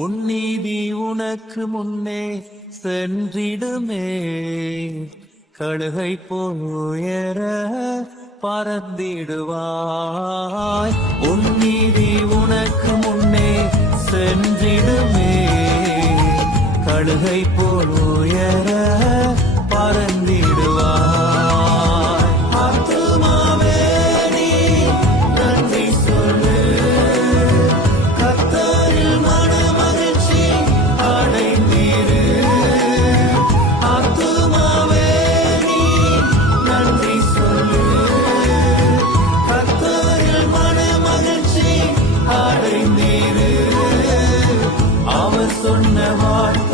உன் நீதி உனக்கு முன்னே சென்றிடுமே, கழுகை போல் உயர பறந்திடுவாய். உன் நீதி உனக்கு முன்னே சென்றிடுமே, கழுகை போல் உயர பறந்திடுவாய். ஆத்துமாவே நீ நன்றி சொல்லு, கர்த்தரில் மனமகிழ்ச்சி அடைந்தீரு. ஆத்துமாவே நீ நன்றி சொல்லு, கர்த்தரில் மனமகிழ்ச்சி அடைந்தீரு. அவர் சொன்ன வார்த்தை